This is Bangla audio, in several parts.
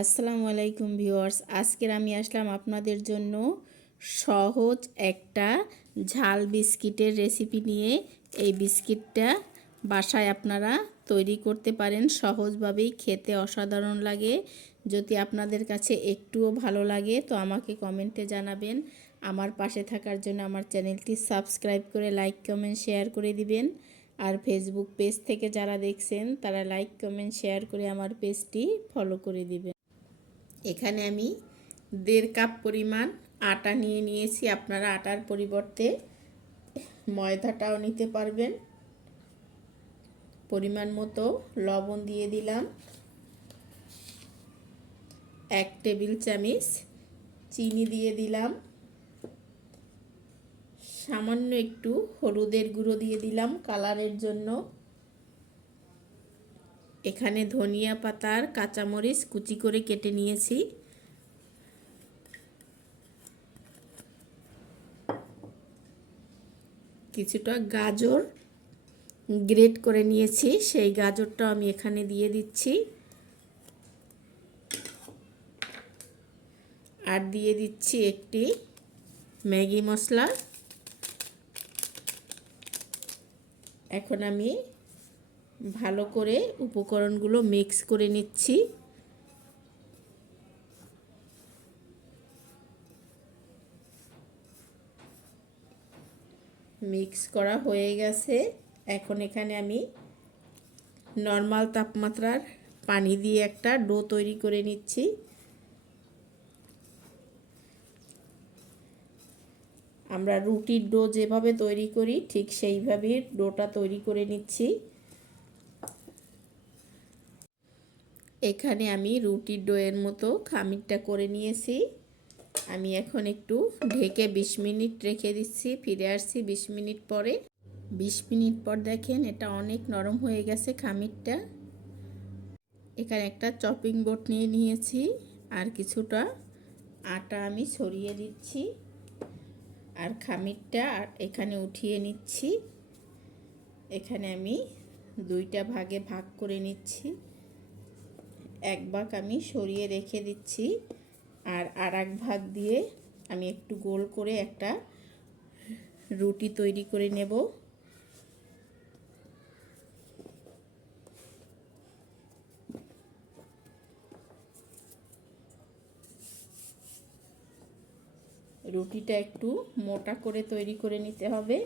আসসালামু আলাইকুম ভিউয়ার্স। আজকের আমি আসলাম আপনাদের জন্য সহজ একটা ঝাল বিস্কিটের রেসিপি নিয়ে। এই বিস্কিটটা বাসায় আপনারা তৈরি করতে পারেন, সহজভাবেই খেতে অসাধারণ লাগে। যদি আপনাদের কাছে একটুও ভালো লাগে, তো আমাকে কমেন্টে জানাবেন। আমার পাশে থাকার জন্য আমার চ্যানেলটি সাবস্ক্রাইব করে লাইক, কমেন্ট, শেয়ার করে দিবেন। আর ফেসবুক পেজ থেকে যারা দেখছেন, তারা লাইক, কমেন্ট, শেয়ার করে আমার পেজটি ফলো করে দিবেন। এখানে আমি দেড় কাপ পরিমাণ আটা নিয়ে নিয়েছি। আপনারা আটার পরিবর্তে ময়দাটাও নিতে পারবেন। পরিমাণ মতো লবণ দিয়ে দিলাম। এক টেবিল চামচ চিনি দিয়ে দিলাম। সামান্য একটু হলুদের গুঁড়ো দিয়ে দিলাম কালারের জন্য। এখানে ধনিয়া পাতার কাঁচামরিচ কুচি করে কেটে নিয়েছি। কিছুটা গাজর গ্রেট করে নিয়েছি, সেই গাজরটা আমি এখানে দিয়ে দিচ্ছি। আর দিয়ে দিচ্ছি একটি ম্যাগি মশলা। এখন আমি ভালো করে উপকরণগুলো মিক্স করে নিচ্ছি। মিক্স করা হয়ে গেছে। এখন এখানে আমি নর্মাল তাপমাত্রার পানি দিয়ে একটা ডো তৈরি করে নিচ্ছি। আমরা রুটির ডো যেভাবে তৈরি করি ঠিক সেইভাবেই ডোটা তৈরি করে নিচ্ছি। এখানে আমি রুটির ডোয়ের মতো খামিরটা করে নিয়েছি। আমি এখন একটু ঢেকে ২০ মিনিট রেখে দিচ্ছি, ফিরে আসছি ২০ মিনিট পরে। ২০ মিনিট পর দেখেন এটা অনেক নরম হয়ে গেছে খামিরটা। এখানে একটা চপিং বোর্ড নিয়ে নিয়েছি আর কিছুটা আটা আমি ছড়িয়ে দিচ্ছি আর খামিরটা এখানে উঠিয়ে নিচ্ছি। এখানে আমি দুইটা ভাগে ভাগ করে নিচ্ছি। এক ভাগ আমি সরিয়ে রেখে দিচ্ছি আর আর এক ভাগ দিয়ে আমি একটু গোল করে একটা রুটি তৈরি করে নেব। রুটিটা একটু মোটা করে তৈরি করে নিতে হবে।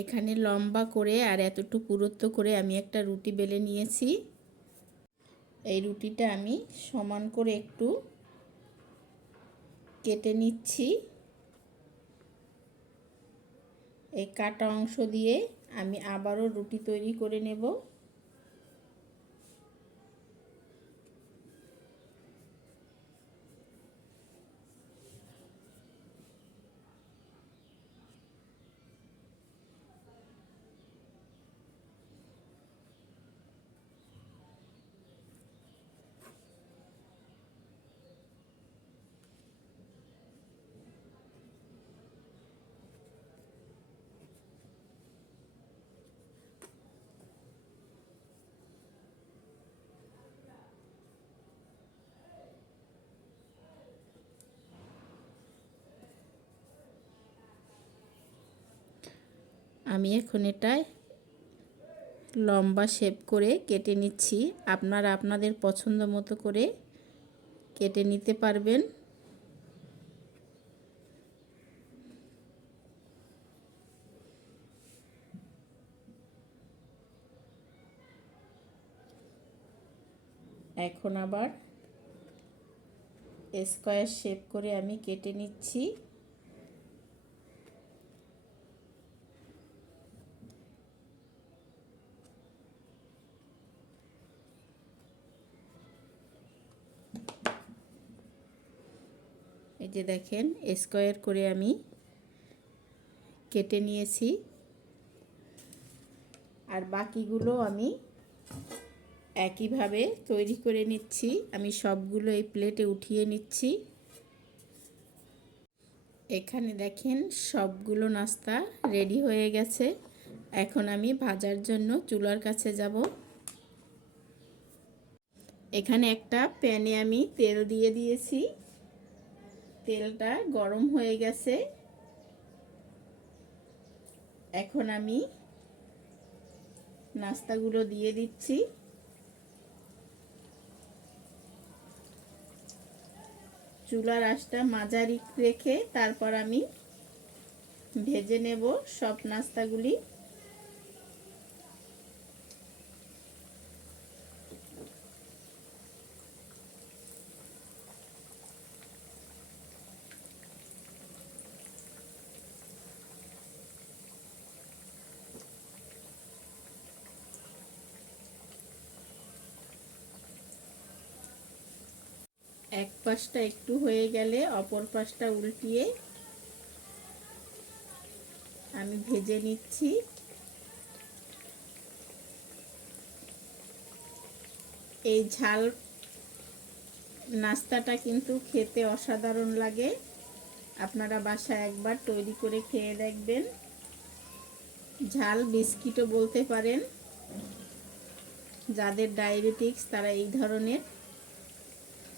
এখানে লম্বা করে আর এতটুকু পুরুত্ব করে আমি একটা রুটি বেলে নিয়েছি। এই রুটিটা আমি সমান করে একটু কেটে নিচ্ছি। এই কাটা অংশ দিয়ে আমি আবারও রুটি তৈরি করে নেব। আমি এখন এটায় লম্বা শেপ করে কেটে নিচ্ছি। আপনারা আপনাদের পছন্দ মতো করে কেটে নিতে পারবেন। এখন আবার স্কোয়ার শেপ করে আমি কেটে নিচ্ছি। এই যে দেখেন স্কোয়ার করে আমি কেটে নিয়েছি। আর বাকিগুলো আমি একইভাবে তৈরি করে নিচ্ছি। আমি সবগুলো এই প্লেটে উঠিয়ে নিচ্ছি। এখানে দেখেন, সবগুলো নাস্তা রেডি হয়ে গেছে। এখন আমি ভাজার জন্য চুলার কাছে যাব। এখানে একটা প্যানে আমি তেল দিয়ে দিয়েছি। তেলটা গরম হয়ে গেছে। এখন আমি নাস্তাগুলো দিয়ে দিচ্ছি। চুলার আঁচটা মাঝারি রেখে তারপর আমি ভেজে নেব সব নাস্তাগুলি। এক পাশটা একটু হয়ে গেলে অপর পাশটা উল্টিয়ে আমি ভেজে নিচ্ছি। এই ঝাল নাস্তাটা কিন্তু খেতে অসাধারণ লাগে। আপনারা বাসায় একবার তৈরি করে খেয়ে দেখবেন। ঝাল বিস্কিটও বলতে পারেন। যাদের ডায়াবেটিক্স তারা এই ধরনের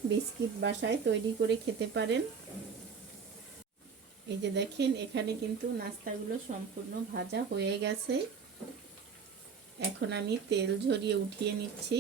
বিস্কিট বাসায় তৈরি করে খেতে পারেন। এই যে দেখেন, এখানে কিন্তু নাস্তাগুলো সম্পূর্ণ ভাজা হয়ে গেছে। এখন আমি তেল ঝরিয়ে উঠিয়ে নিচ্ছি।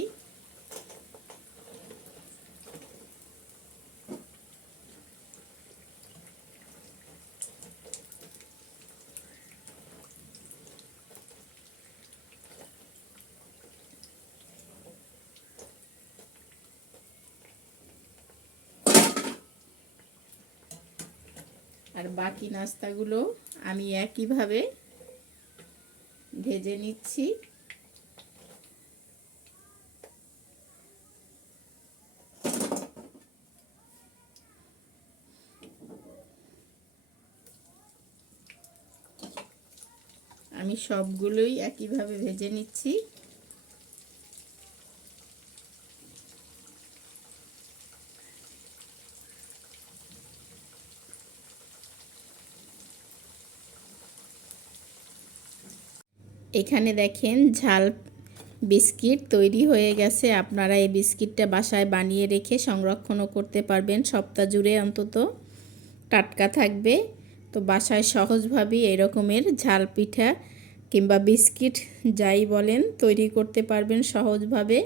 আর বাকি নাস্তাগুলো আমি একইভাবে ভেজে নিচ্ছি। আমি সবগুলোই একইভাবে ভেজে নিচ্ছি। এখানে দেখেন ঝাল বিস্কিট তৈরি হয়ে গেছে। আপনারা এই বিস্কিটটা বাসায় বানিয়ে রেখে সংরক্ষণও করতে পারবেন। সপ্তাহ জুড়ে অন্তত টাটকা থাকবে। তো বাসায় সহজভাবেই এরকমের ঝাল পিঠা কিংবা বিস্কিট যাই বলেন তৈরি করতে পারবেন সহজভাবে।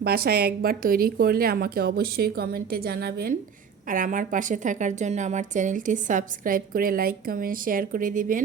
বাসায় একবার তৈরি করলে আমাকে অবশ্যই কমেন্টে জানাবেন। আর আমার পাশে থাকার জন্য আমার চ্যানেলটি সাবস্ক্রাইব করে, লাইক, কমেন্ট, শেয়ার করে দিবেন।